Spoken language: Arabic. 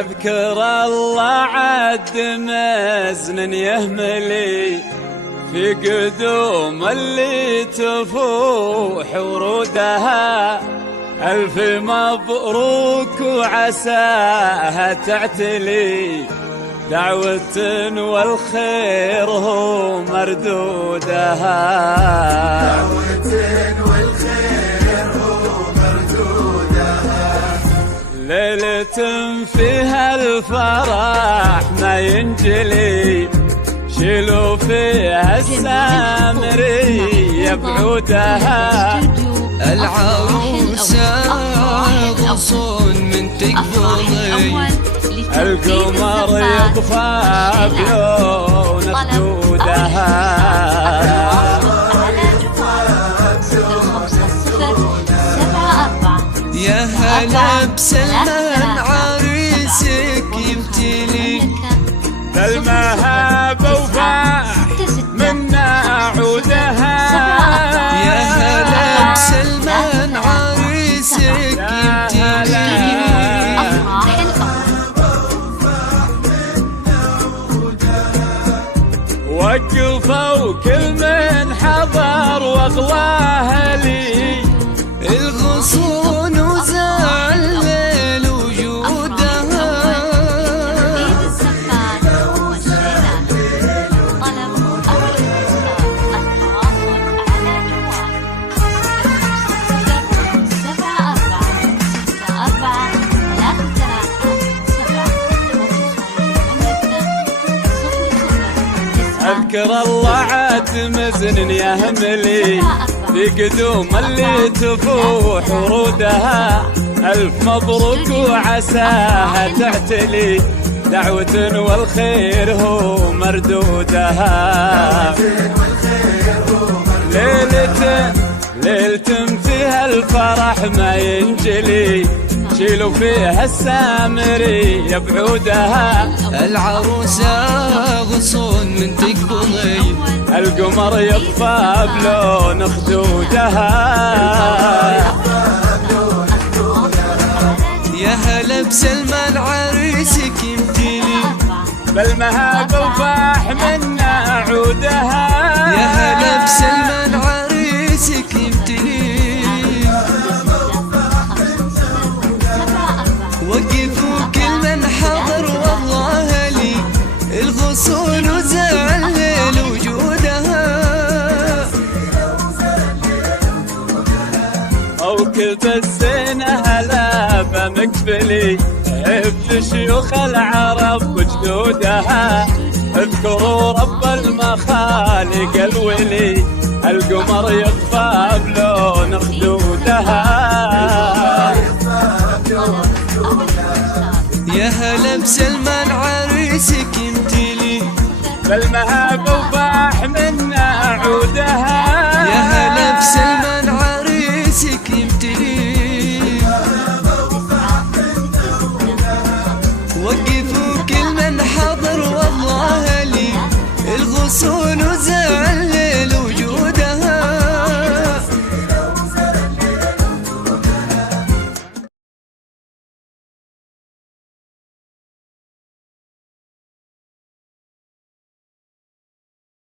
أذكر الله عد مزن يهملي في قدوم اللي تفوح ورودها. ألف مبروك وعساها تعتلي دعوة والخير هو مردودها. ليلة فيها الفرح ما ينجلي شيلوا فيها السامرية بعودها. العروسة غصون من تقبضي القمر يطفى بلون خدودها. يا هلا بسلمان عريسك يمتلي بالمهابة وفاح منا عودها. يا هلا بسلمان عريسك يمتلي وقفوا كل من حضر واغلاه لي الغصون وزال ليل وجودها. أذكر الله عاد مزن يهملي في قدوم اللي تفوح ورودها. ألف مبروك وعساها تعتلي دعوة والخير هو مردودها. ليلة فيها الفرح ما ينجلي شيلوا فيها السامرية بعودها. العروسة غصون من تقبضي القمر يطفى بلون خدودها. يا هلا بسلمان عريسك يمتلي بالمهابة وفاح منا عودها. يا هلا بسلمان عريسك يمتلي وقفوا كل من حضر والله لي الغصون وزعل ليل وجودها. أو كل الزينة هلا بمقبلي عبد شيوخ العرب وجدودها. اذكروا رب المخالق الولي القمر يطفى بلون خدودها. يا هلا بسلمان عريسك يمتلي بالمهابة وفاح من